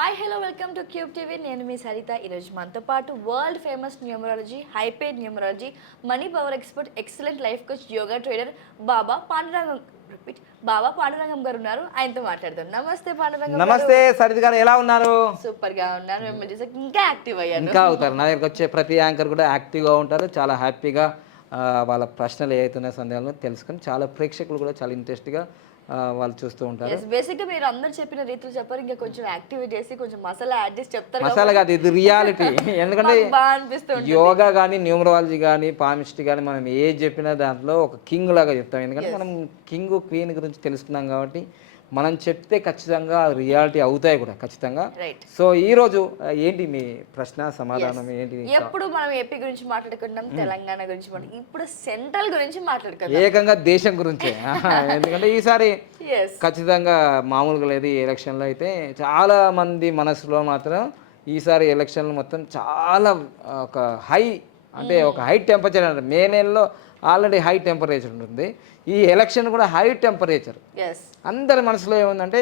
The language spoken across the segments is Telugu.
Hi hello welcome to cube TV. నేను మీ సరిత. ఈరోజు మనతో పాటు world famous numerology, hyped numerology, money power expert, excellent life coach, yoga trainer Baba Pandurangam గారు ఉన్నారు. ఆయనతో మాట్లాడదాం. నమస్తే పాండురంగం. నమస్తే సరిత గారు, ఎలా ఉన్నారు? సూపర్ గా ఉన్నారు. మిమ్మల్ని చూసాక ఇంకా యాక్టివ్ అయ్యాను. ఇంకా అవుతారు. నా దగ్గరకు వచ్చే ప్రతి యాంకర్ కూడా యాక్టివ్గా ఉంటారు. చాలా హ్యాపీగా వాళ్ళ ప్రశ్నలు ఏవైతున్న సందేహాలను తెలుసుకొని చాలా ప్రేక్షకులు కూడా చాలా ఇంట్రెస్ట్గా వాళ్ళు చూస్తూ ఉంటారు. బేసిక్ గా మీరు అందరు చెప్పిన రీతిలో చెప్పారు. ఇంకా కొంచెం యాక్టివేట్ చేసి కొంచెం మసాలా యాడ్ చేసి చెప్తారు. మసాలా కాదు, ఇది రియాలిటీ. ఎందుకంటే బాగా అనిపిస్తుంది. యోగా కానీ న్యూమరాలజీ కానీ పామిస్ట్రీ కానీ మనం ఏది చెప్పినా దాంట్లో ఒక కింగ్ లాగా చెప్తాం. ఎందుకంటే మనం కింగ్ క్వీన్ గురించి తెలుసుకున్నాం కాబట్టి మనం చెప్తే ఖచ్చితంగా రియాలిటీ అవుతాయి కూడా ఖచ్చితంగా. సో ఈ రోజు ఏంటి మీ ప్రశ్న సమాధానం ఏంటి? ఎప్పుడు మనం ఏపీ గురించి మాట్లాడుకుంటాం, తెలంగాణ గురించి ఇప్పుడు సెంట్రల్ గురించి మాట్లాడుకుంటాం, ఏకంగా దేశం గురించే. ఎందుకంటే ఈసారి ఖచ్చితంగా మామూలుగా లేదు. ఈ ఎలక్షన్లో అయితే చాలా మంది మనసులో మాత్రం ఈసారి ఎలక్షన్లు మొత్తం చాలా ఒక హై, అంటే ఒక హై టెంపరేచర్ అంటే మే నెలలో ఆల్రెడీ హై టెంపరేచర్ ఉంటుంది. ఈ ఎలక్షన్ కూడా హై టెంపరేచర్. అందరి మనసులో ఏముందంటే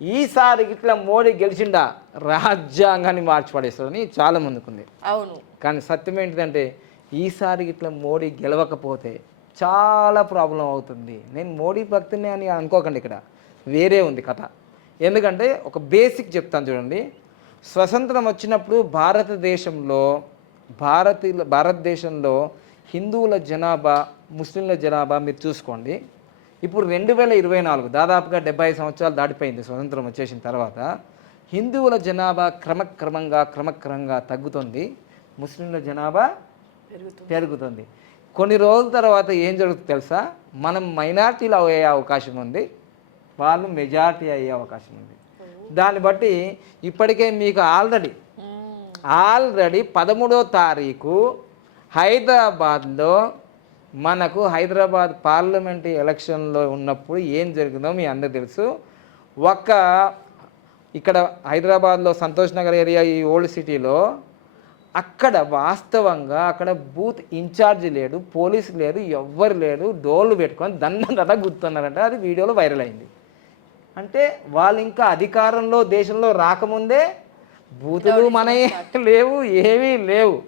ఈసారి ఇట్లా మోడీ గెలిచిండా రాజ్యాంగాన్ని మార్చి పడేస్తాడని చాలా మందికి. అవును. కానీ సత్యం ఏంటిదంటే ఈసారి ఇట్లా మోడీ గెలవకపోతే చాలా ప్రాబ్లం అవుతుంది. నేను మోడీ భక్తుని అని అనుకోకండి, ఇక్కడ వేరే ఉంది కథ. ఎందుకంటే ఒక బేసిక్ చెప్తాను చూడండి. స్వతంత్రం వచ్చినప్పుడు భారతదేశంలో హిందువుల జనాభా, ముస్లింల జనాభా మీరు చూసుకోండి. ఇప్పుడు 2024 దాదాపుగా 70 సంవత్సరాలు దాటిపోయింది స్వతంత్రం వచ్చేసిన తర్వాత. హిందువుల జనాభా క్రమక్రమంగా తగ్గుతుంది, ముస్లింల జనాభా పెరుగుతుంది. కొన్ని రోజుల తర్వాత ఏం జరుగుతుంది తెలుసా? మనం మైనార్టీలు అయ్యే అవకాశం ఉంది, వాళ్ళు మెజార్టీ అయ్యే అవకాశం ఉంది. దాన్ని బట్టి ఇప్పటికే మీకు ఆల్రెడీ 13వ తారీఖు హైదరాబాద్లో మనకు హైదరాబాద్ పార్లమెంటు ఎలక్షన్లో ఉన్నప్పుడు ఏం జరిగిందో మీ అందరికీ తెలుసు. ఇక్కడ హైదరాబాద్లో సంతోష్ నగర్ ఏరియా, ఈ ఓల్డ్ సిటీలో అక్కడ వాస్తవంగా అక్కడ బూత్ ఇన్ఛార్జ్ లేడు, పోలీసు లేరు, ఎవ్వరు లేరు, డోర్లు పెట్టుకొని దండ గుర్తున్నారంట. అది వీడియోలో వైరల్ అయింది. అంటే వాళ్ళు ఇంకా అధికారంలో దేశంలో రాకముందే బూతులు మనయే లేవు, ఏమీ లేవు.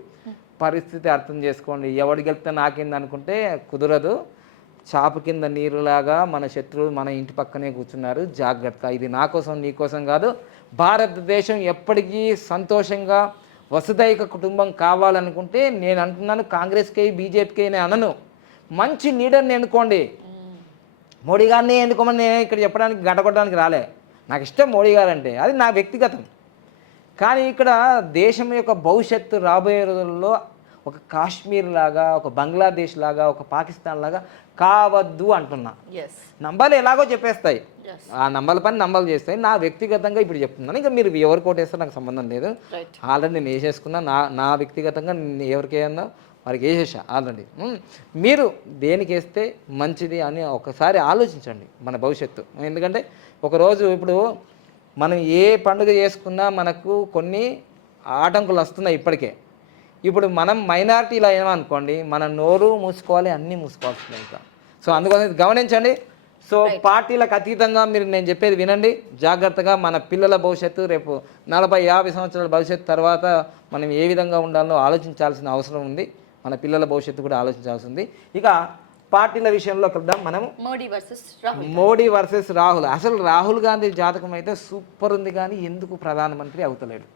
పరిస్థితి అర్థం చేసుకోండి. ఎవడు గెలిపితే నాకేంది అనుకుంటే కుదరదు. చాప కింద నీరులాగా మన శత్రువులు మన ఇంటి పక్కనే కూర్చున్నారు. జాగ్రత్త. ఇది నా కోసం నీ కోసం కాదు. భారతదేశం ఎప్పటికీ సంతోషంగా వసుదైక కుటుంబం కావాలనుకుంటే నేను అంటున్నాను, కాంగ్రెస్కి బీజేపీకి నేను అనను, మంచి లీడర్ని ఎన్నుకోండి. మోడీ గారిని ఎన్నుకోమని నేను ఇక్కడ చెప్పడానికి గంటకొట్టడానికి రాలే. నాకు ఇష్టం మోడీ గారు అంటే, అది నా వ్యక్తిగతం. కానీ ఇక్కడ దేశం యొక్క భవిష్యత్తు రాబోయే రోజుల్లో ఒక కాశ్మీర్ లాగా, ఒక బంగ్లాదేశ్ లాగా, ఒక పాకిస్తాన్ లాగా కావద్దు అంటున్నా. నంబర్లు ఎలాగో చెప్పేస్తాయి, ఆ నంబర్ల పని నంబర్లు చేస్తాయి. నా వ్యక్తిగతంగా ఇప్పుడు చెప్తున్నాను. ఇంకా మీరు ఎవరు కోటేస్తారో నాకు సంబంధం లేదు. ఆల్రెడీ నేను వేసేసుకున్నా. నా వ్యక్తిగతంగా నేను ఎవరికి వేయన్నా వారికి వేసేసా ఆల్రెడీ. మీరు దేనికి వేస్తే మంచిది అని ఒకసారి ఆలోచించండి మన భవిష్యత్తు. ఎందుకంటే ఒకరోజు ఇప్పుడు మనం ఏ పండుగ చేసుకున్నా మనకు కొన్ని ఆటంకులు వస్తున్నాయి ఇప్పటికే. ఇప్పుడు మనం మైనారిటీలు అయ్యామనుకోండి, మన నోరు మూసుకోవాలి, అన్నీ మూసుకోవాల్సింది ఇంకా. సో అందుకని గమనించండి. సో పార్టీలకు అతీతంగా మీరు నేను చెప్పేది వినండి జాగ్రత్తగా. మన పిల్లల భవిష్యత్తు రేపు 40-50 సంవత్సరాల భవిష్యత్తు తర్వాత మనం ఏ విధంగా ఉండాలో ఆలోచించాల్సిన అవసరం ఉంది. మన పిల్లల భవిష్యత్తు కూడా ఆలోచించాల్సి ఉంది. ఇక పార్టీల విషయంలోకి వద్దాం. మనం మోడీ వర్సెస్ రాహుల్. అసలు రాహుల్ గాంధీ జాతకం అయితే సూపర్ ఉంది, కానీ ఎందుకు ప్రధానమంత్రి అవుతలేడు?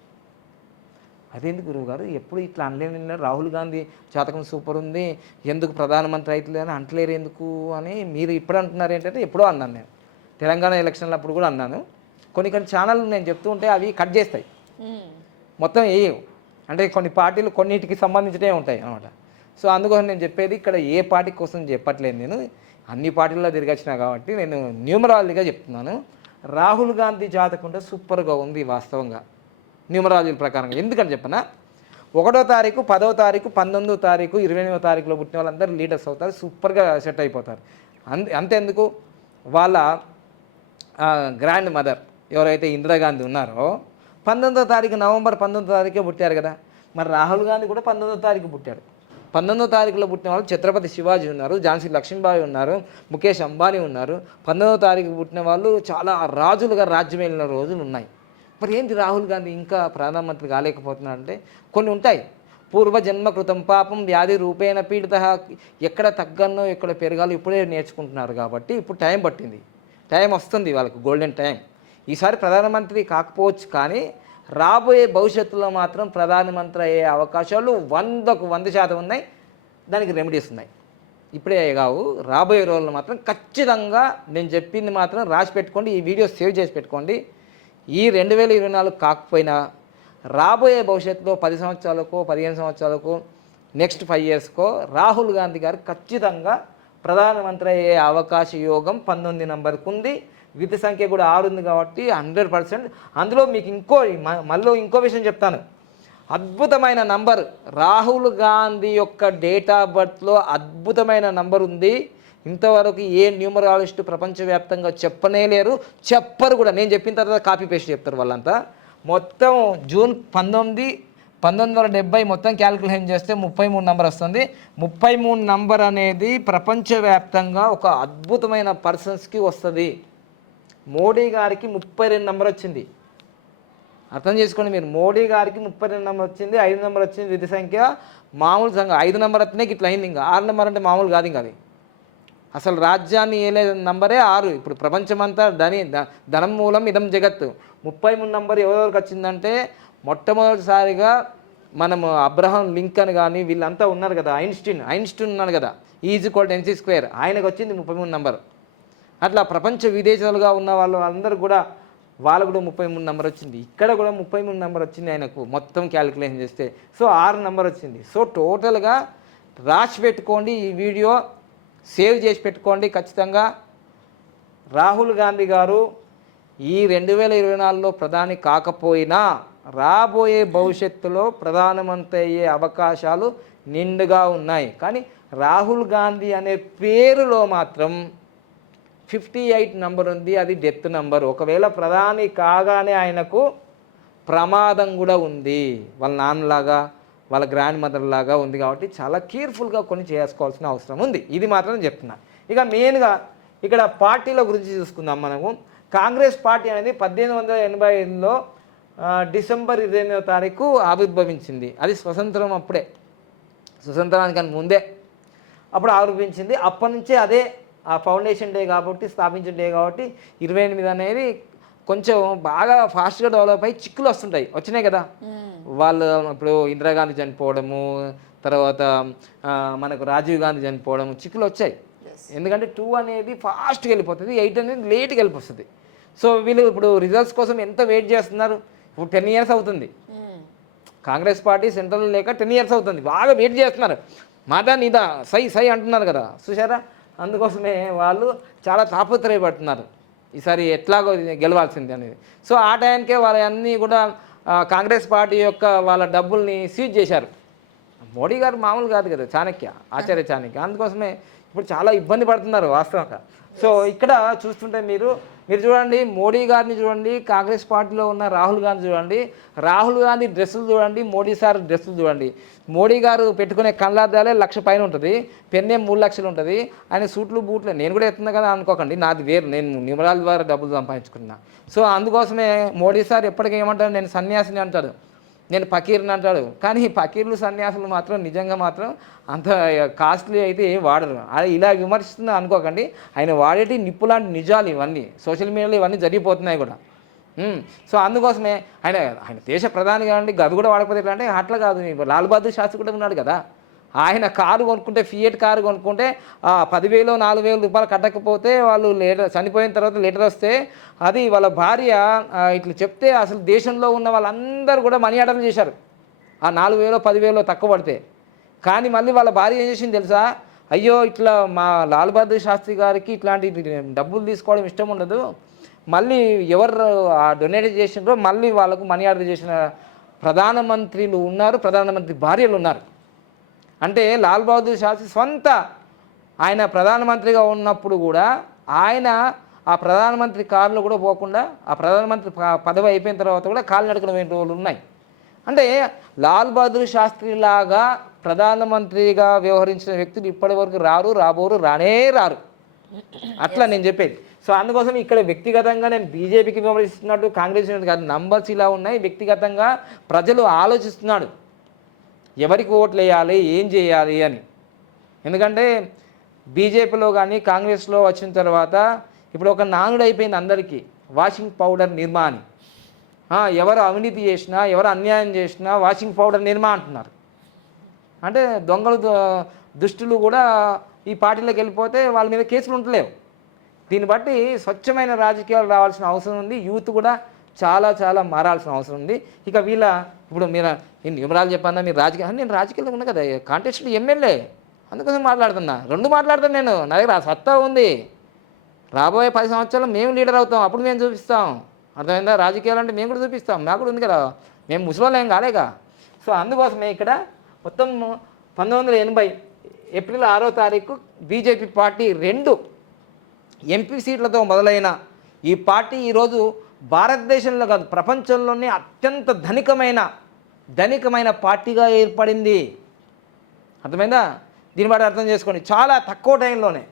అదేందుకు గురువు గారు ఎప్పుడు ఇట్లా అనలేని? రాహుల్ గాంధీ జాతకం సూపర్ ఉంది, ఎందుకు ప్రధానమంత్రి అవుతలేరు అని అంటలేరు ఎందుకు అని మీరు ఇప్పుడు అంటున్నారు ఏంటంటే, ఎప్పుడో అన్నాను నేను తెలంగాణ ఎలక్షన్లు అప్పుడు కూడా అన్నాను. కొన్ని ఛానళ్ళు నేను చెప్తూ ఉంటే అవి కట్ చేస్తాయి, మొత్తం వేయవు. అంటే కొన్ని పార్టీలు కొన్నిటికి సంబంధించినవి ఉంటాయి అన్నమాట. సో అందుకోసం నేను చెప్పేది ఇక్కడ ఏ పార్టీ కోసం చెప్పట్లేదు, నేను అన్ని పార్టీల్లో తిరిగొచ్చినా కాబట్టి నేను న్యూమరాలజీగా చెప్తున్నాను. రాహుల్ గాంధీ జాతకం సూపర్గా ఉంది వాస్తవంగా న్యూమరాలజీ ప్రకారంగా. ఎందుకని చెప్పనా, 1వ తారీఖు, 10వ తారీఖు, 19వ తారీఖు, 28వ తారీఖులో పుట్టిన వాళ్ళందరూ లీడర్స్ అవుతారు, సూపర్గా సెట్ అయిపోతారు. అంతెందుకు వాళ్ళ గ్రాండ్ మదర్ ఎవరైతే ఇందిరాగాంధీ ఉన్నారో 19వ తారీఖు నవంబర్ 19వ తారీఖే పుట్టారు కదా. మరి రాహుల్ గాంధీ కూడా 19వ తారీఖు పుట్టాడు. 19వ తారీఖులో పుట్టిన వాళ్ళు ఛత్రపతి శివాజీ ఉన్నారు, ఝాన్సీ లక్ష్మీబాయి ఉన్నారు, ముఖేష్ అంబానీ ఉన్నారు. 19వ తారీఖు పుట్టిన వాళ్ళు చాలా రాజులుగా రాజ్యం వెళ్ళిన రోజులు ఉన్నాయి. మరి ఏంటి రాహుల్ గాంధీ ఇంకా ప్రధానమంత్రి కాలేకపోతున్నాడు అంటే కొన్ని ఉంటాయి. పూర్వజన్మ కృతం పాపం వ్యాధి రూపేణ పీడిత, ఎక్కడ తగ్గనో ఎక్కడ పెరగాలో ఇప్పుడే నేర్చుకుంటున్నారు కాబట్టి ఇప్పుడు టైం పట్టింది, టైం వస్తుంది వాళ్ళకి, గోల్డెన్ టైం. ఈసారి ప్రధానమంత్రి కాకపోవచ్చు కానీ రాబోయే భవిష్యత్తులో మాత్రం ప్రధానమంత్రి అయ్యే అవకాశాలు 100% ఉన్నాయి. దానికి రెమెడీస్ ఉన్నాయి, ఇప్పుడే కావు, రాబోయే రోజుల్లో మాత్రం ఖచ్చితంగా నేను చెప్పింది మాత్రం రాసి పెట్టుకోండి, ఈ వీడియో సేవ్ చేసి పెట్టుకోండి. ఈ 2024 కాకపోయినా రాబోయే భవిష్యత్తులో 10 సంవత్సరాలకు 15 సంవత్సరాలకు నెక్స్ట్ 5 ఇయర్స్కో రాహుల్ గాంధీ గారు ఖచ్చితంగా ప్రధానమంత్రి అయ్యే అవకాశ యోగం 19 నంబర్కు ఉంది. విధి సంఖ్య కూడా 6 ఉంది కాబట్టి 100%. అందులో మీకు మళ్ళీ ఇంకో విషయం చెప్తాను, అద్భుతమైన నంబర్ రాహుల్ గాంధీ యొక్క డేట్ ఆఫ్ బర్త్లో అద్భుతమైన నంబర్ ఉంది. ఇంతవరకు ఏ న్యూమరాలజిస్ట్ ప్రపంచవ్యాప్తంగా చెప్పనే లేరు, చెప్పరు కూడా. నేను చెప్పిన తర్వాత కాపీ పేస్ట్ చెప్తారు వాళ్ళంతా. మొత్తం జూన్ 1970 మొత్తం క్యాలిక్యులేషన్ చేస్తే 33 నంబర్ వస్తుంది. 33 నంబర్ అనేది ప్రపంచవ్యాప్తంగా ఒక అద్భుతమైన పర్సన్స్కి వస్తుంది. మోడీ గారికి 32 నంబర్ వచ్చింది, అర్థం చేసుకోండి మీరు. మోడీ గారికి 32 నెంబర్ వచ్చింది, 5 నెంబర్ వచ్చింది విధి సంఖ్య. మామూలు సంఖ్య 5 నెంబర్ వస్తేనే ఇట్లా అయింది. ఇంకా 6 నెంబర్ అంటే మామూలు కాదు. ఇంకా అది అసలు రాజ్యాన్ని ఏలే నంబరే 6. ఇప్పుడు ప్రపంచమంతా ధనం మూలం ఇదం జగత్తు. 33 నంబర్ ఎవరెవరికి వచ్చిందంటే మొట్టమొదటిసారిగా మనము అబ్రహం లింకన్ కానీ వీళ్ళంతా ఉన్నారు కదా, ఐన్స్టీన్ ఉన్నాడు కదా, E=mc², ఆయనకు వచ్చింది 33 నంబర్. అట్లా ప్రపంచ విదేశాలుగా ఉన్న వాళ్ళందరూ కూడా వాళ్ళకు కూడా 33 నెంబర్ వచ్చింది. ఇక్కడ కూడా 33 నెంబర్ వచ్చింది ఆయనకు మొత్తం క్యాలిక్యులేషన్ చేస్తే. సో 6 నెంబర్ వచ్చింది. సో టోటల్గా రాసి పెట్టుకోండి, ఈ వీడియో సేవ్ చేసి పెట్టుకోండి ఖచ్చితంగా. రాహుల్ గాంధీ గారు ఈ 2024లో ప్రధాని కాకపోయినా రాబోయే భవిష్యత్తులో ప్రధానమంత్రి అయ్యే అవకాశాలు నిండుగా ఉన్నాయి. కానీ రాహుల్ గాంధీ అనే పేరులో మాత్రం 58 నంబర్ ఉంది, అది డెత్ నంబర్. ఒకవేళ ప్రధాని కాగానే ఆయనకు ప్రమాదం కూడా ఉంది, వాళ్ళ నాన్నలాగా వాళ్ళ గ్రాండ్ మదర్ లాగా ఉంది. కాబట్టి చాలా కేర్ఫుల్గా కొన్ని చేసుకోవాల్సిన అవసరం ఉంది. ఇది మాత్రం చెప్తున్నా. ఇక మెయిన్గా ఇక్కడ పార్టీల గురించి చూసుకుందాం మనము. కాంగ్రెస్ పార్టీ అనేది 1885లో డిసెంబర్ 28వ తారీఖు ఆవిర్భవించింది. అది స్వతంత్రం అప్పుడే, స్వతంత్రానికి ముందే అప్పుడు ఆవిర్భవించింది. అప్పటి నుంచే అదే ఆ ఫౌండేషన్ డే కాబట్టి, స్థాపించిన డే కాబట్టి 28 అనేది కొంచెం బాగా ఫాస్ట్గా డెవలప్ అయ్యి చిక్కులు వచ్చినాయి కదా. వాళ్ళు ఇప్పుడు ఇందిరాగాంధీ చనిపోవడము, తర్వాత మనకు రాజీవ్ గాంధీ చనిపోవడం, చిక్కులు వచ్చాయి. ఎందుకంటే 2 అనేది ఫాస్ట్గా వెళ్ళిపోతుంది, 8 అనేది లేట్గా వెళ్ళిపోతుంది. సో వీళ్ళు ఇప్పుడు రిజల్ట్స్ కోసం ఎంత వెయిట్ చేస్తున్నారు. ఇప్పుడు 10 ఇయర్స్ అవుతుంది కాంగ్రెస్ పార్టీ సెంట్రల్ లేక 10 ఇయర్స్ అవుతుంది, బాగా వెయిట్ చేస్తున్నారు. మాదా నీదా సై అంటున్నారు కదా, చూసారా. అందుకోసమే వాళ్ళు చాలా తాపత్రయపడుతున్నారు ఈసారి ఎట్లాగో గెలవాల్సింది అనేది. సో ఆ టైంకే వాళ్ళన్నీ కూడా కాంగ్రెస్ పార్టీ యొక్క వాళ్ళ డబ్బుల్ని సీజ్ చేశారు. మోడీ గారు మామూలు కాదు కదా, ఆచార్య చాణక్య. అందుకోసమే ఇప్పుడు చాలా ఇబ్బంది పడుతున్నారు వాస్తవంగా. సో ఇక్కడ చూస్తుంటే మీరు చూడండి, మోడీ గారిని చూడండి, కాంగ్రెస్ పార్టీలో ఉన్న రాహుల్ గాంధీ చూడండి, రాహుల్ గాంధీ డ్రెస్సులు చూడండి, మోడీ సార్ డ్రెస్సులు చూడండి. మోడీ గారు పెట్టుకునే కళ్ళద్దాలే 1,00,000 పైన ఉంటుంది, పెన్నేం 3 లక్షలు ఉంటుంది. ఆయన సూట్లు బూట్లు నేను కూడా ఎత్తున్నా కదా అనుకోకండి, నాది వేరు, నేను న్యూమరాల ద్వారా డబ్బులు సంపాదించుకున్నా. సో అందుకోసమే మోడీ సార్ ఎప్పటికీ ఏమంటాడు, నేను సన్యాసిని అంటాడు, నేను ఫకీర్ని అంటాడు. కానీ ఫకీర్లు సన్యాసులు మాత్రం నిజంగా మాత్రం అంత కాస్ట్లీ అయితే ఏం వాడరు. అది ఇలా విమర్శిస్తున్నా అనుకోకండి, ఆయన వాడేటి నిప్పులాంటి నిజాలు ఇవన్నీ, సోషల్ మీడియాలో ఇవన్నీ జరిగిపోతున్నాయి కూడా. సో అందుకోసమే ఆయన దేశ ప్రధాని కావండి, గవి కూడా వాడకపోతే ఎట్లా అంటే అట్లా కాదు. లాల్ బహదూర్ శాస్త్రి కూడా ఉన్నాడు కదా, ఆయన కారు కొనుక్కుంటే, ఫియట్ కారు కొనుక్కుంటే 10,000 4,000 రూపాయలు కట్టకపోతే వాళ్ళు చనిపోయిన తర్వాత లెటర్ వస్తే అది వాళ్ళ భార్య ఇట్లా చెప్తే అసలు దేశంలో ఉన్న వాళ్ళందరూ కూడా మనీ ఆర్డర్లు చేశారు ఆ 4,000 10,000 తక్కువ పడితే. కానీ మళ్ళీ వాళ్ళ భార్య ఏం చేసింది తెలుసా, అయ్యో ఇట్లా మా లాల్ బహదూర్ శాస్త్రి గారికి ఇట్లాంటి డబ్బులు తీసుకోవడం ఇష్టం ఉండదు, మళ్ళీ ఎవరు డొనేట్ చేసినారో మళ్ళీ వాళ్ళకు మనీ ఆర్డర్ చేసిన ప్రధానమంత్రులు ఉన్నారు, ప్రధానమంత్రి భార్యలు ఉన్నారు. అంటే లాల్ బహదూర్ శాస్త్రి సొంత ఆయన ప్రధానమంత్రిగా ఉన్నప్పుడు కూడా ఆయన ఆ ప్రధానమంత్రి కారులో కూడా పోకుండా ఆ ప్రధానమంత్రి పదవి అయిపోయిన తర్వాత కూడా కాలు నడుకునే రోజులు ఉన్నాయి. అంటే లాల్ బహదూర్ శాస్త్రి లాగా ప్రధానమంత్రిగా వ్యవహరించిన వ్యక్తులు ఇప్పటి వరకు రాబోరు, రానే రారు. అట్లా నేను చెప్పేది. సో అందుకోసం ఇక్కడ వ్యక్తిగతంగా నేను బీజేపీకి విమర్శిస్తున్నట్టు కాంగ్రెస్ కాదు, నంబర్స్ ఇలా ఉన్నాయి. వ్యక్తిగతంగా ప్రజలు ఆలోచిస్తున్నాడు ఎవరికి ఓట్లు వేయాలి, ఏం చేయాలి అని. ఎందుకంటే బీజేపీలో కానీ కాంగ్రెస్లో వచ్చిన తర్వాత ఇప్పుడు ఒక నానుడు అయిపోయింది అందరికీ, వాషింగ్ పౌడర్ నిర్మా అని. ఎవరు అవినీతి చేసినా, ఎవరు అన్యాయం చేసినా వాషింగ్ పౌడర్ నిర్మా అంటున్నారు. అంటే దొంగలు దుష్టులు కూడా ఈ పార్టీలోకి వెళ్ళిపోతే వాళ్ళ మీద కేసులు ఉండలేవు. దీన్ని బట్టి స్వచ్ఛమైన రాజకీయాలు రావాల్సిన అవసరం ఉంది. యూత్ కూడా చాలా చాలా మారాల్సిన అవసరం ఉంది. ఇక వీళ్ళ ఇప్పుడు మీరు నేను వివరాలు చెప్పాను, మీరు రాజకీయ నేను రాజకీయాల్లో ఉన్నా కదా, కాంటెస్ట్లో ఎమ్మెల్యే, అందుకోసం మాట్లాడుతున్నా. రెండు మాట్లాడతాను నేను, నా దగ్గర సత్తా ఉంది. రాబోయే 10 సంవత్సరాలు మేము లీడర్ అవుతాం, అప్పుడు మేము చూపిస్తాం. అర్థమైందా? రాజకీయాలు అంటే మేము కూడా చూపిస్తాం, మాకు కూడా ఉంది కదా, మేము ముసలోళ్ళు ఏం కాలేగా. సో అందుకోసమే ఇక్కడ మొత్తం 1980 ఏప్రిల్ 6వ తారీఖు బీజేపీ పార్టీ 2 ఎంపీ సీట్లతో మొదలైన ఈ పార్టీ ఈరోజు భారతదేశంలో కాదు ప్రపంచంలోనే అత్యంత ధనికమైన పార్టీగా ఏర్పడింది. అర్థమైందా? దీన్ని బట్టి అర్థం చేసుకోండి, చాలా తక్కువ టైంలోనే.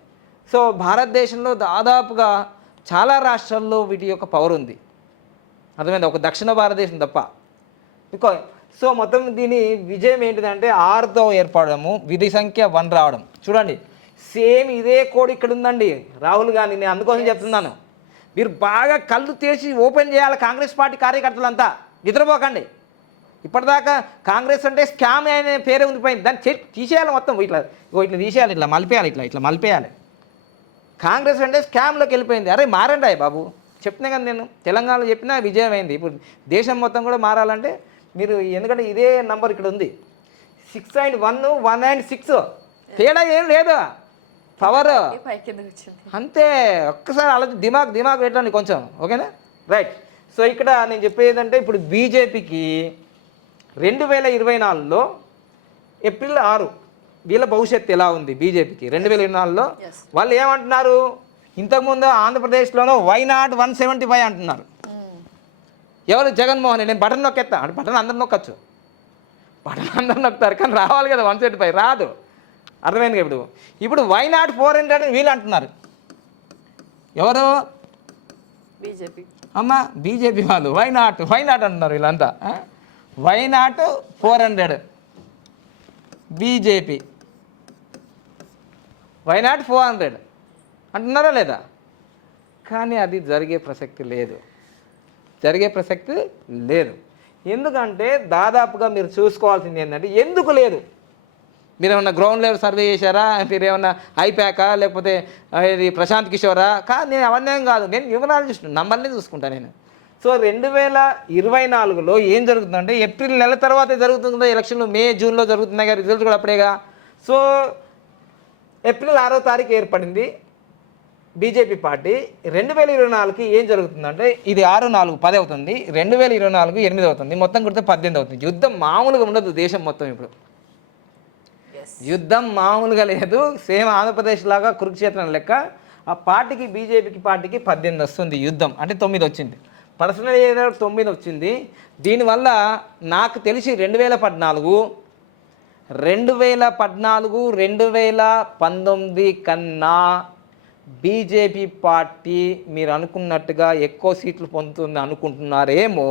సో భారతదేశంలో దాదాపుగా చాలా రాష్ట్రాల్లో వీటి యొక్క పవర్ ఉంది. అర్థమైందా? ఒక దక్షిణ భారతదేశం తప్ప. సో మొత్తం దీని విజయం ఏంటిదంటే 6తో ఏర్పడము, విధి సంఖ్య 1 రావడం. చూడండి, సేమ్ ఇదే కోడ్ ఇక్కడ ఉందండి రాహుల్ గాంధీ. నేను అందుకోసం చెప్తున్నాను, మీరు బాగా కళ్ళు తెరిచి ఓపెన్ చేయాలి. కాంగ్రెస్ పార్టీ కార్యకర్తలంతా నిద్రపోకండి. ఇప్పటిదాకా కాంగ్రెస్ అంటే స్కామ్ అనే పేరే ఉండిపోయింది, దాన్ని తీసేయాలి మొత్తం. ఇట్లా తీసేయాలి, ఇట్లా మలిపేయాలి, ఇట్లా మలిపేయాలి. కాంగ్రెస్ అంటే స్కామ్లోకి వెళ్ళిపోయింది. అరే మారండి అయ్యి బాబు, చెప్తున్నా కదా నేను, తెలంగాణలో చెప్పినా విజయం అయింది. ఇప్పుడు దేశం మొత్తం కూడా మారాలంటే మీరు, ఎందుకంటే ఇదే నంబర్ ఇక్కడ ఉంది 6 and 1, 1 and 6, తేడా ఏం లేదు, పవర్ అంతే. ఒక్కసారి ఆలోచన దిమాగ్ పెట్టండి కొంచెం, ఓకేనా? రైట్. సో ఇక్కడ నేను చెప్పేది ఏంటంటే ఇప్పుడు బీజేపీకి 2024లో ఏప్రిల్ 6 వీళ్ళ భవిష్యత్తు ఎలా ఉంది బీజేపీకి 2024లో వాళ్ళు ఏమంటున్నారు? ఇంతకుముందు ఆంధ్రప్రదేశ్లోనో వైనాట్ 175 అంటున్నారు. ఎవరు? జగన్మోహన్ రెడ్డి. నేను బటన్ నొక్కేస్తా అంటే బటన్ అందరు నొక్కచ్చు, బటన్ అందరు నొక్కుతారు, కానీ రావాలి కదా 175, రాదు. అర్థమైంది కదా? ఇప్పుడు వైనాట్ 400 వీళ్ళు అంటున్నారు. ఎవరు? బీజేపీ. అమ్మ బీజేపీ వాళ్ళు వైనాట్ అంటున్నారు వీళ్ళంతా. వైనాట్ 400 బీజేపీ, వైనాట్ 400 అంటున్నారా లేదా? కానీ అది జరిగే ప్రసక్తి లేదు. ఎందుకంటే దాదాపుగా మీరు చూసుకోవాల్సింది ఏంటంటే, ఎందుకు లేదు? మీరు ఏమన్నా గ్రౌండ్ లెవెల్ సర్వే చేశారా? మీరు ఏమన్నా ఐప్యాకా, లేకపోతే ఇది ప్రశాంత్ కిషోరా? నేను అవన్నీ కాదు, నేను వివరాలు చూస్తున్నాను, నంబర్ని చూసుకుంటాను నేను. సో 2024లో ఏం జరుగుతుందంటే, ఏప్రిల్ నెల తర్వాతే జరుగుతుందో ఎలక్షన్లు, మే జూన్లో జరుగుతున్నాయి కదా, రిజల్ట్ కూడా అప్పుడేగా. సో ఏప్రిల్ 6వ తారీఖు ఏర్పడింది బీజేపీ పార్టీ. 2024కి ఏం జరుగుతుందంటే, ఇది 6, 4, 10 అవుతుంది, 2024 8 అవుతుంది, మొత్తం కుడితే 18 అవుతుంది. యుద్ధం మామూలుగా ఉండదు దేశం మొత్తం. ఇప్పుడు యుద్ధం మామూలుగా లేదు, సేమ్ ఆంధ్రప్రదేశ్ లాగా కురుక్షేత్రం లెక్క. ఆ పార్టీకి బీజేపీకి పార్టీకి 18 వస్తుంది యుద్ధం, అంటే 9 వచ్చింది. పర్సనల్ ఏదో 9 వచ్చింది. దీనివల్ల నాకు తెలిసి 2014, 2019 కన్నా బీజేపీ పార్టీ మీరు అనుకున్నట్టుగా ఎక్కువ సీట్లు పొందుతుంది అనుకుంటున్నారేమో,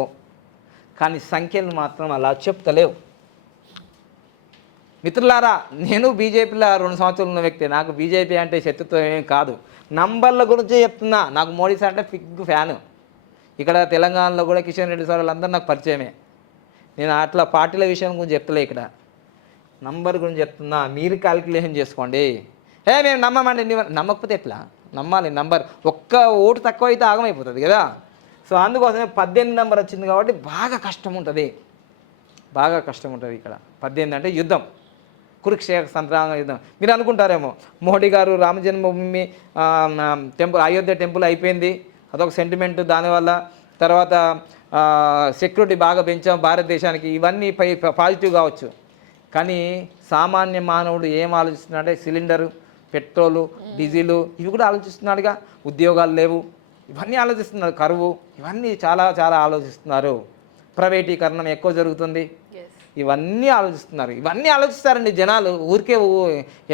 కానీ సంఖ్యలు మాత్రం అలా చెప్తలేవు. మిత్రులారా, నేను బీజేపీలో 2 సంవత్సరాలు ఉన్న వ్యక్తి, నాకు బీజేపీ అంటే శత్రుత్వం ఏం కాదు, నంబర్ల గురించే చెప్తున్నా. నాకు మోడీ సార్ అంటే బిగ్ ఫ్యాను. ఇక్కడ తెలంగాణలో కూడా కిషన్ రెడ్డి సార్ వాళ్ళందరూ నాకు పరిచయమే. నేను అట్లా పార్టీల విషయం గురించి చెప్తలే, ఇక్కడ నంబర్ గురించి చెప్తున్నా. మీరు క్యాలిక్యులేషన్ చేసుకోండి. మేము నమ్మమండి, నమ్మకపోతే ఎట్లా నమ్మాలి? నంబర్ ఒక్క ఓటు తక్కువ అయితే ఆగమైపోతుంది కదా. సో అందుకోసమే 18 నెంబర్ వచ్చింది కాబట్టి బాగా కష్టం ఉంటుంది ఇక్కడ. 18 అంటే యుద్ధం, కురుక్షేత్ర సంగ్రామ యుద్ధం. మీరు అనుకుంటారేమో మోడీ గారు రామ జన్మభూమి టెంపుల్, అయోధ్య టెంపుల్ అయిపోయింది, అదొక సెంటిమెంట్, దానివల్ల తర్వాత సెక్యూరిటీ బాగా పెంచాం భారతదేశానికి, ఇవన్నీ పాజిటివ్ కావచ్చు. కానీ సామాన్య మానవుడు ఏం ఆలోచిస్తున్నాడంటే, సిలిండరు, పెట్రోలు, డీజిలు ఇవి కూడా ఆలోచిస్తున్నాడుగా. ఉద్యోగాలు లేవు, ఇవన్నీ ఆలోచిస్తున్నారు. కరువు, ఇవన్నీ చాలా చాలా ఆలోచిస్తున్నారు. ప్రైవేటీకరణం ఎక్కువ జరుగుతుంది, ఇవన్నీ ఆలోచిస్తున్నారు. ఇవన్నీ ఆలోచిస్తారండి జనాలు ఊరికే.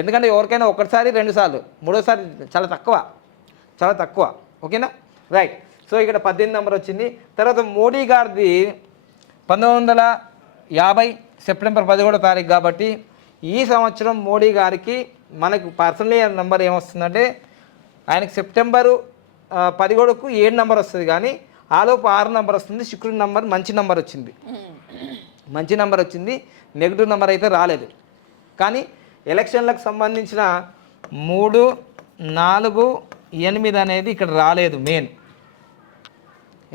ఎందుకంటే ఎవరికైనా 1 సారి 2 సార్లు, 3వ సారి చాలా తక్కువ. ఓకేనా రైట్. సో ఇక్కడ 18 నెంబర్ వచ్చింది. తర్వాత మోడీ గారిది 1950 సెప్టెంబర్ 11వ తారీఖు కాబట్టి ఈ సంవత్సరం మోడీ గారికి మనకు పర్సనలీ నెంబర్ ఏమొస్తుందంటే ఆయనకి సెప్టెంబరు 17కు 7 నెంబర్ వస్తుంది, కానీ ఆలోపు 6 నెంబర్ వస్తుంది. శుక్రుడి నెంబర్ మంచి నెంబర్ వచ్చింది, మంచి నెంబర్ వచ్చింది, నెగిటివ్ నెంబర్ అయితే రాలేదు. కానీ ఎలక్షన్లకు సంబంధించిన 3, 4, 8 అనేది ఇక్కడ రాలేదు. మెయిన్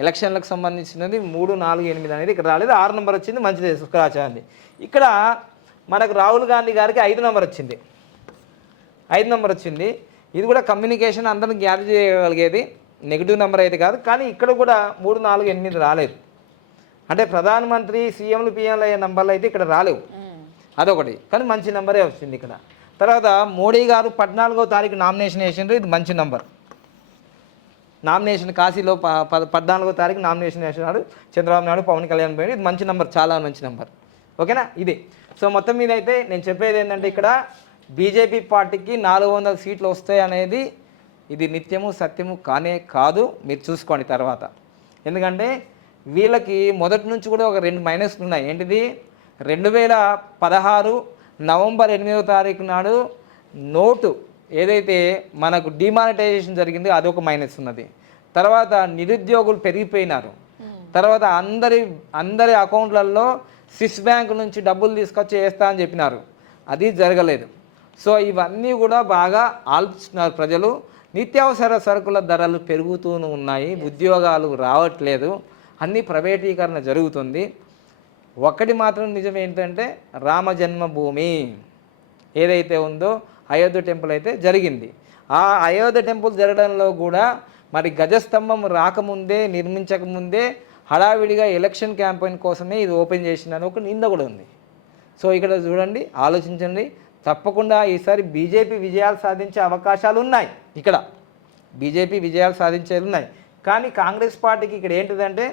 ఎలక్షన్లకు సంబంధించినది 3, 4, 8 అనేది ఇక్కడ రాలేదు. 6 నెంబర్ వచ్చింది, మంచిది శుక్రాచార్యండి. ఇక్కడ మనకు రాహుల్ గాంధీ గారికి 5 నెంబర్ వచ్చింది, 5 నెంబర్ వచ్చింది. ఇది కూడా కమ్యూనికేషన్ అందరిని గ్యాదర్ చేయగలిగేది, నెగిటివ్ నెంబర్ అయితే కాదు. కానీ ఇక్కడ కూడా 3, 4, 8 రాలేదు. అంటే ప్రధానమంత్రి సీఎంలు పిఎంలు అయ్యే నెంబర్లు అయితే ఇక్కడ రాలేవు, అదొకటి. కానీ మంచి నెంబరే వచ్చింది ఇక్కడ. తర్వాత మోడీ గారు 14వ తారీఖు నామినేషన్ వేసిండ్రు, ఇది మంచి నెంబర్. నామినేషన్ కాశీలో 14వ తారీఖు నామినేషన్ వేసినాడు చంద్రబాబు నాయుడు, పవన్ కళ్యాణ్ పోయింది. ఇది మంచి నెంబర్, చాలా మంచి నెంబర్. ఓకేనా ఇది. సో మొత్తం మీద అయితే నేను చెప్పేది ఏంటంటే ఇక్కడ బీజేపీ పార్టీకి 400 సీట్లు వస్తాయి అనేది ఇది నిత్యము సత్యము కానే కాదు. మీరు చూసుకోండి తర్వాత. ఎందుకంటే వీళ్ళకి మొదటి నుంచి కూడా ఒక 2 మైనస్లు ఉన్నాయి. ఏంటిది? 2016 నవంబర్ 8వ తారీఖు నాడు నోటు ఏదైతే మనకు డిమానిటైజేషన్ జరిగిందో అదొక మైనస్ ఉన్నది. తర్వాత నిరుద్యోగులు పెరిగిపోయినారు. తర్వాత అందరి అకౌంట్లలో స్విస్ బ్యాంక్ నుంచి డబ్బులు తీసుకొచ్చి వేస్తా అని చెప్పినారు, అది జరగలేదు. సో ఇవన్నీ కూడా బాగా ఆలోచిస్తున్నారు ప్రజలు. నిత్యావసర సరుకుల ధరలు పెరుగుతూ ఉన్నాయి, ఉద్యోగాలు రావట్లేదు, అన్నీ ప్రైవేటీకరణ జరుగుతుంది. ఒక్కటి మాత్రం నిజం ఏంటంటే రామ జన్మభూమి ఏదైతే ఉందో అయోధ్య టెంపుల్ అయితే జరిగింది. ఆ అయోధ్య టెంపుల్ జరగడంలో కూడా మరి గజస్తంభం రాకముందే, నిర్మించకముందే హడావిడిగా ఎలక్షన్ క్యాంపెయిన్ కోసమే ఇది ఓపెన్ చేసిందని ఒక నింద కూడా ఉంది. సో ఇక్కడ చూడండి, ఆలోచించండి. తప్పకుండా ఈసారి బీజేపీ విజయాలు సాధించే అవకాశాలు ఉన్నాయి. ఇక్కడ బీజేపీ విజయాలు సాధించేది ఉన్నాయి. కానీ కాంగ్రెస్ పార్టీకి ఇక్కడ ఏంటిదంటే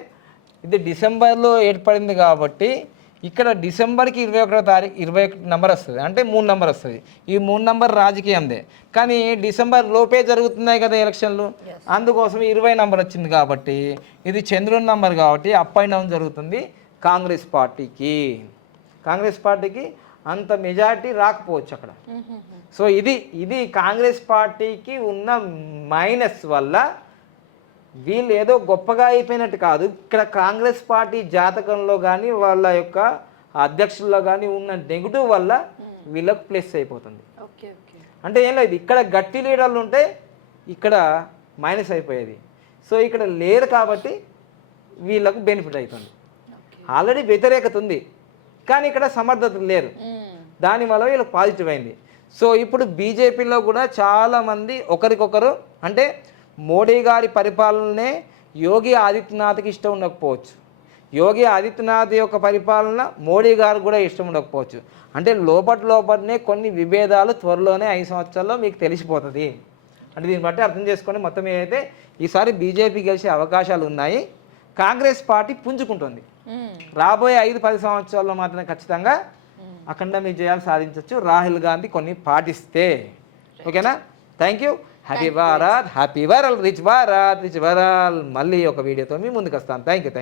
ఇది డిసెంబర్లో ఏర్పడింది కాబట్టి ఇక్కడ డిసెంబర్కి 21వ తారీఖు 21 నెంబర్ వస్తుంది, అంటే 3 నెంబర్ వస్తుంది. ఈ 3 నెంబర్ రాజకీయందే. కానీ డిసెంబర్ లోపే జరుగుతున్నాయి కదా ఎలక్షన్లు, అందుకోసం 20 నెంబర్ వచ్చింది కాబట్టి ఇది చంద్రుని నెంబర్ కాబట్టి అప్ అండ్ డౌన్ జరుగుతుంది కాంగ్రెస్ పార్టీకి. కాంగ్రెస్ పార్టీకి అంత మెజారిటీ రాకపోవచ్చు అక్కడ. సో ఇది కాంగ్రెస్ పార్టీకి ఉన్న మైనస్ వల్ల వీళ్ళు ఏదో గొప్పగా అయిపోయినట్టు కాదు. ఇక్కడ కాంగ్రెస్ పార్టీ జాతకంలో కానీ వాళ్ళ యొక్క అధ్యక్షుల్లో కానీ ఉన్న నెగిటివ్ వల్ల వీళ్ళకు ప్లస్ అయిపోతుంది. అంటే ఏం లేదు, ఇక్కడ గట్టి లీడర్లు ఉంటే ఇక్కడ మైనస్ అయిపోయేది. సో ఇక్కడ లేరు కాబట్టి వీళ్ళకు బెనిఫిట్ అవుతుంది. ఆల్రెడీ వ్యతిరేకత ఉంది కానీ ఇక్కడ సమర్థత లేరు, దానివల్ల వీళ్ళకి పాజిటివ్ అయింది. సో ఇప్పుడు బీజేపీలో కూడా చాలామంది ఒకరికొకరు, అంటే మోడీ గారి పరిపాలననే యోగి ఆదిత్యనాథ్కి ఇష్టం ఉండకపోవచ్చు, యోగి ఆదిత్యనాథ్ యొక్క పరిపాలన మోడీ గారు కూడా ఇష్టం ఉండకపోవచ్చు. అంటే లోపలనే కొన్ని విభేదాలు త్వరలోనే 5 సంవత్సరాల్లో మీకు తెలిసిపోతుంది. అంటే దీన్ని బట్టి అర్థం చేసుకొని మొత్తం ఏదైతే ఈసారి బీజేపీ గెలిచే అవకాశాలు ఉన్నాయి. కాంగ్రెస్ పార్టీ పుంజుకుంటుంది. రాబోయే 5-10 సంవత్సరాల్లో మాత్రం ఖచ్చితంగా అఖండ విజయాలు సాధించవచ్చు రాహుల్ గాంధీ కొన్ని పాటిస్తే. ఓకేనా, thank you. Happy Bharat, happy world, rich Bharat, rich world. మళ్ళీ ఒక వీడియోతో మీ ముందుకు వస్తాను. Thank you.